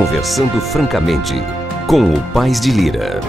Conversando Francamente, com o Paes de Lira.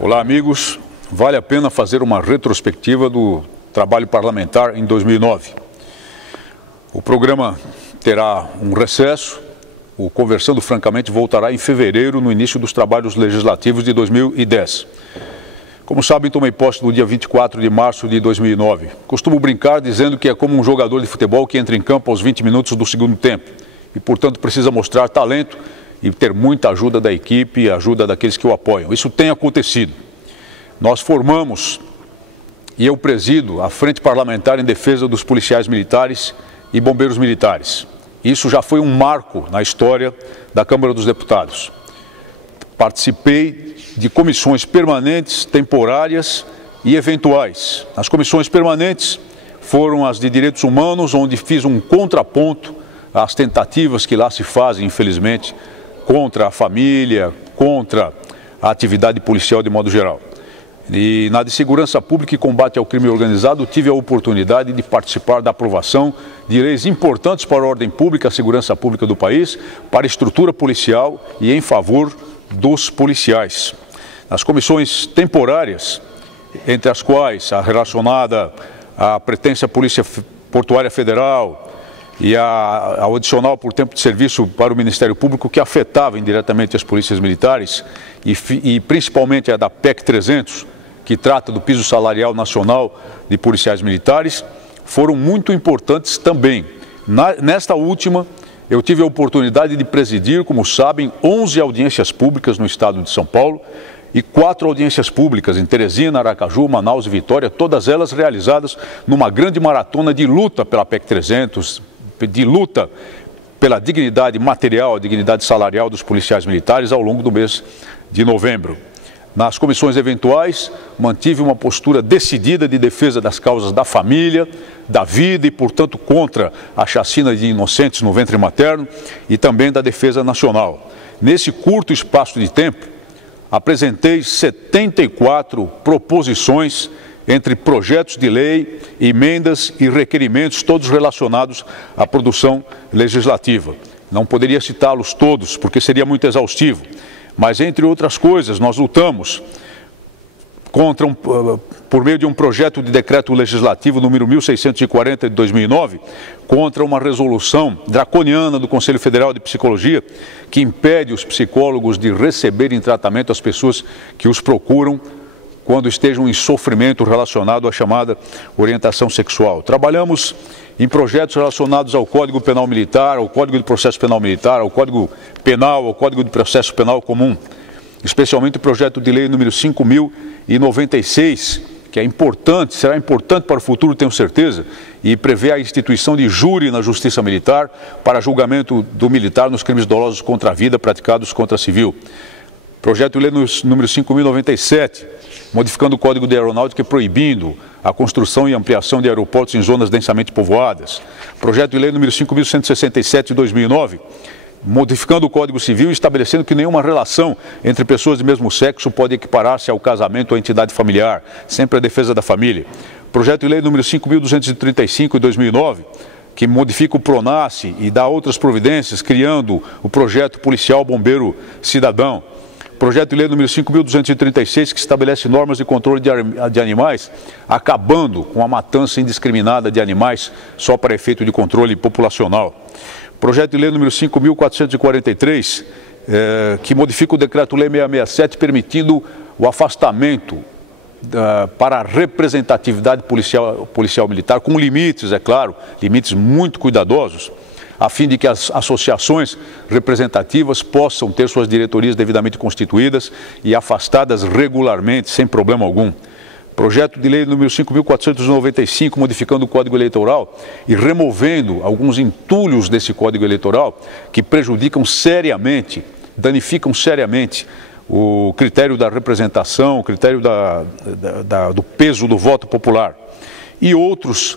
Olá, amigos. Vale a pena fazer uma retrospectiva do trabalho parlamentar em 2009. O programa terá um recesso. O Conversando Francamente voltará em fevereiro, no início dos trabalhos legislativos de 2010. Como sabem, tomei posse no dia 24 de março de 2009. Costumo brincar dizendo que é como um jogador de futebol que entra em campo aos 20 minutos do segundo tempo e, portanto, precisa mostrar talento e ter muita ajuda da equipe e ajuda daqueles que o apoiam. Isso tem acontecido. Nós formamos e eu presido a Frente Parlamentar em Defesa dos Policiais Militares e Bombeiros Militares. Isso já foi um marco na história da Câmara dos Deputados. Participei de comissões permanentes, temporárias e eventuais. As comissões permanentes foram as de direitos humanos, onde fiz um contraponto às tentativas que lá se fazem, infelizmente, contra a família, contra a atividade policial de modo geral. E na de segurança pública e combate ao crime organizado, tive a oportunidade de participar da aprovação de leis importantes para a ordem pública, a segurança pública do país, para a estrutura policial e em favor dos policiais. Nas comissões temporárias, entre as quais a relacionada à pretensa Polícia Portuária Federal e a adicional por tempo de serviço para o Ministério Público, que afetava indiretamente as polícias militares e principalmente a da PEC 300, que trata do piso salarial nacional de policiais militares, foram muito importantes também. Nesta última, eu tive a oportunidade de presidir, como sabem, 11 audiências públicas no estado de São Paulo e 4 audiências públicas em Teresina, Aracaju, Manaus e Vitória, todas elas realizadas numa grande maratona de luta pela PEC 300, de luta pela dignidade material, a dignidade salarial dos policiais militares ao longo do mês de novembro. Nas comissões eventuais, mantive uma postura decidida de defesa das causas da família, da vida e, portanto, contra a chacina de inocentes no ventre materno e também da defesa nacional. Nesse curto espaço de tempo, apresentei 74 proposições entre projetos de lei, emendas e requerimentos, todos relacionados à produção legislativa. Não poderia citá-los todos, porque seria muito exaustivo. Mas, entre outras coisas, nós lutamos por meio de um projeto de decreto legislativo número 1640 de 2009, contra uma resolução draconiana do Conselho Federal de Psicologia, que impede os psicólogos de receberem tratamento às pessoas que os procuram quando estejam em sofrimento relacionado à chamada orientação sexual. Trabalhamos em projetos relacionados ao Código Penal Militar, ao Código de Processo Penal Militar, ao Código Penal, ao Código de Processo Penal Comum, especialmente o projeto de lei número 5.096, que é importante, será importante para o futuro, tenho certeza, e prevê a instituição de júri na Justiça Militar para julgamento do militar nos crimes dolosos contra a vida praticados contra a civil. Projeto de lei número 5.097, modificando o Código de Aeronáutica e proibindo a construção e ampliação de aeroportos em zonas densamente povoadas. Projeto de lei número 5.167 de 2009, modificando o Código Civil e estabelecendo que nenhuma relação entre pessoas de mesmo sexo pode equiparar-se ao casamento ou à entidade familiar, sempre a defesa da família. Projeto de lei número 5.235 de 2009, que modifica o PRONASSE e dá outras providências, criando o projeto policial bombeiro cidadão. Projeto de lei número 5.236, que estabelece normas de controle de animais, acabando com a matança indiscriminada de animais só para efeito de controle populacional. Projeto de lei número 5.443, que modifica o decreto-lei 667, permitindo o afastamento para a representatividade policial militar, com limites, é claro, limites muito cuidadosos, a fim de que as associações representativas possam ter suas diretorias devidamente constituídas e afastadas regularmente, sem problema algum. Projeto de lei número 5.495, modificando o Código Eleitoral e removendo alguns entulhos desse Código Eleitoral que prejudicam seriamente, danificam seriamente o critério da representação, o critério do peso do voto popular. E outros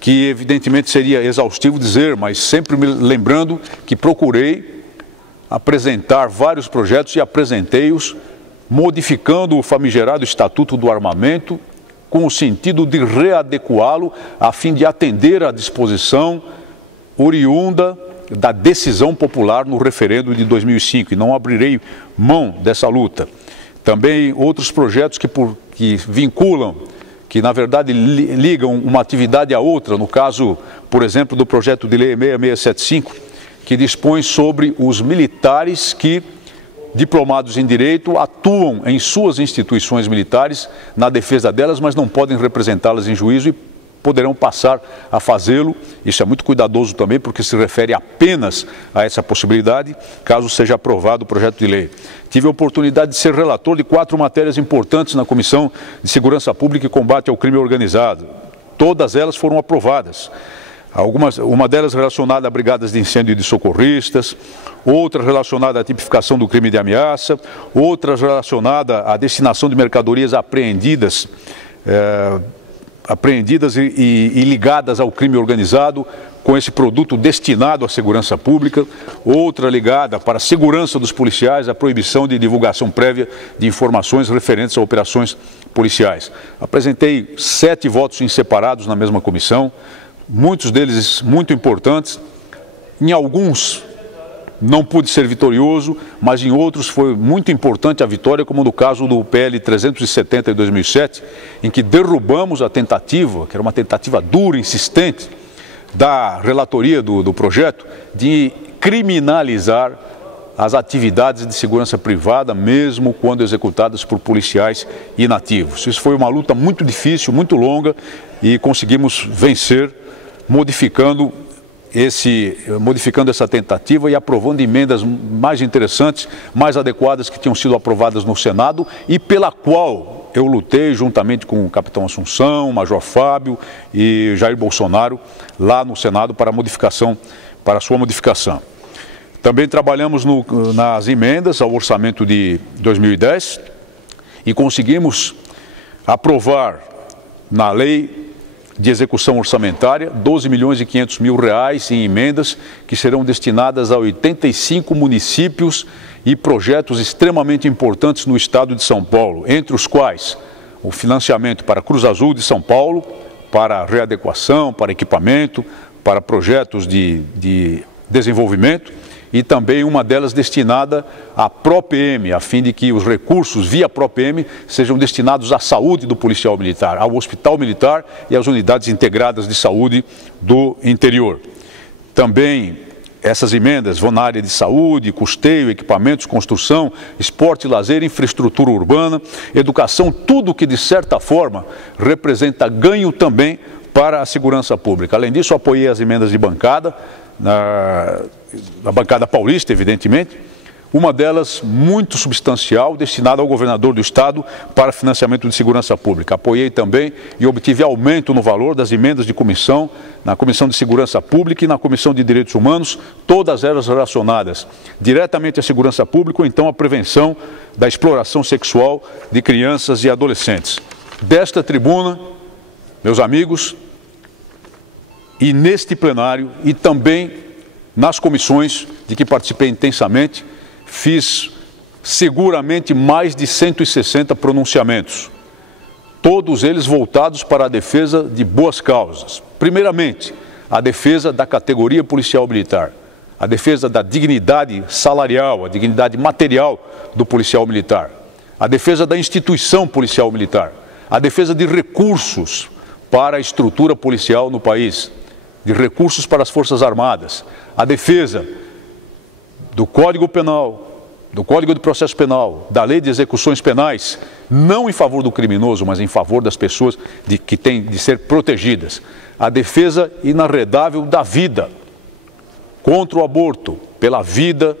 que evidentemente seria exaustivo dizer, mas sempre me lembrando que procurei apresentar vários projetos e apresentei-os modificando o famigerado Estatuto do Armamento com o sentido de readequá-lo a fim de atender à disposição oriunda da decisão popular no referendo de 2005 e não abrirei mão dessa luta. Também outros projetos que vinculam, que na verdade ligam uma atividade à outra, no caso, por exemplo, do projeto de lei 6675, que dispõe sobre os militares que, diplomados em direito, atuam em suas instituições militares na defesa delas, mas não podem representá-las em juízo e poderão passar a fazê-lo. Isso é muito cuidadoso também, porque se refere apenas a essa possibilidade, caso seja aprovado o projeto de lei. Tive a oportunidade de ser relator de 4 matérias importantes na Comissão de Segurança Pública e Combate ao Crime Organizado. Todas elas foram aprovadas. Uma delas relacionada a brigadas de incêndio e de socorristas, outra relacionada à tipificação do crime de ameaça, outra relacionada à destinação de mercadorias apreendidas e ligadas ao crime organizado, com esse produto destinado à segurança pública, outra ligada para a segurança dos policiais, a proibição de divulgação prévia de informações referentes a operações policiais. Apresentei 7 votos em separados na mesma comissão, muitos deles muito importantes. Em alguns não pude ser vitorioso, mas em outros foi muito importante a vitória, como no caso do PL 370 de 2007, em que derrubamos a tentativa, que era uma tentativa dura, insistente, da relatoria do projeto, de criminalizar as atividades de segurança privada, mesmo quando executadas por policiais inativos. Isso foi uma luta muito difícil, muito longa, e conseguimos vencer, modificando essa tentativa e aprovando emendas mais interessantes, mais adequadas, que tinham sido aprovadas no Senado e pela qual eu lutei juntamente com o capitão Assunção, o major Fábio e Jair Bolsonaro lá no Senado para a sua modificação. Também trabalhamos nas emendas ao orçamento de 2010 e conseguimos aprovar na lei de execução orçamentária, 12 milhões e 500 mil reais em emendas que serão destinadas a 85 municípios e projetos extremamente importantes no estado de São Paulo, entre os quais o financiamento para Cruz Azul de São Paulo, para readequação, para equipamento, para projetos de desenvolvimento, e também uma delas destinada à PROPM, a fim de que os recursos via PROPM sejam destinados à saúde do policial militar, ao hospital militar e às unidades integradas de saúde do interior. Também essas emendas vão na área de saúde, custeio, equipamentos, construção, esporte, lazer, infraestrutura urbana, educação, tudo que de certa forma representa ganho também para a segurança pública. Além disso, apoiei as emendas de bancada, na bancada paulista, evidentemente, uma delas muito substancial, destinada ao governador do estado para financiamento de segurança pública. Apoiei também e obtive aumento no valor das emendas de comissão, na Comissão de Segurança Pública e na Comissão de Direitos Humanos, todas elas relacionadas diretamente à segurança pública ou então à prevenção da exploração sexual de crianças e adolescentes. Desta tribuna, meus amigos, e neste plenário e também nas comissões de que participei intensamente, fiz seguramente mais de 160 pronunciamentos, todos eles voltados para a defesa de boas causas. Primeiramente, a defesa da categoria policial militar, a defesa da dignidade salarial, a dignidade material do policial militar, a defesa da instituição policial militar, a defesa de recursos para a estrutura policial no país, de recursos para as Forças Armadas, a defesa do Código Penal, do Código de Processo Penal, da Lei de Execuções Penais, não em favor do criminoso, mas em favor das pessoas que têm de ser protegidas. A defesa inarredável da vida, contra o aborto, pela vida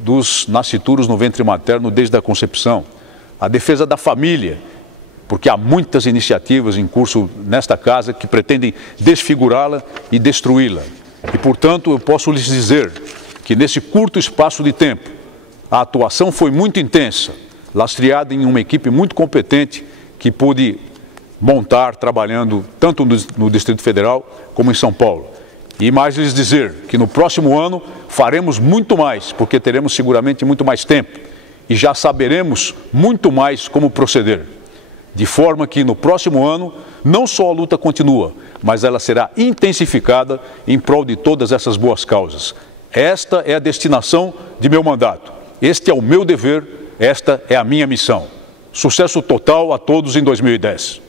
dos nascituros no ventre materno desde a concepção. A defesa da família, porque há muitas iniciativas em curso nesta casa que pretendem desfigurá-la e destruí-la. E, portanto, eu posso lhes dizer que nesse curto espaço de tempo, a atuação foi muito intensa, lastreada em uma equipe muito competente que pude montar trabalhando tanto no Distrito Federal como em São Paulo. E mais lhes dizer que no próximo ano faremos muito mais, porque teremos seguramente muito mais tempo e já saberemos muito mais como proceder. De forma que no próximo ano, não só a luta continua, mas ela será intensificada em prol de todas essas boas causas. Esta é a destinação de meu mandato. Este é o meu dever, esta é a minha missão. Sucesso total a todos em 2010.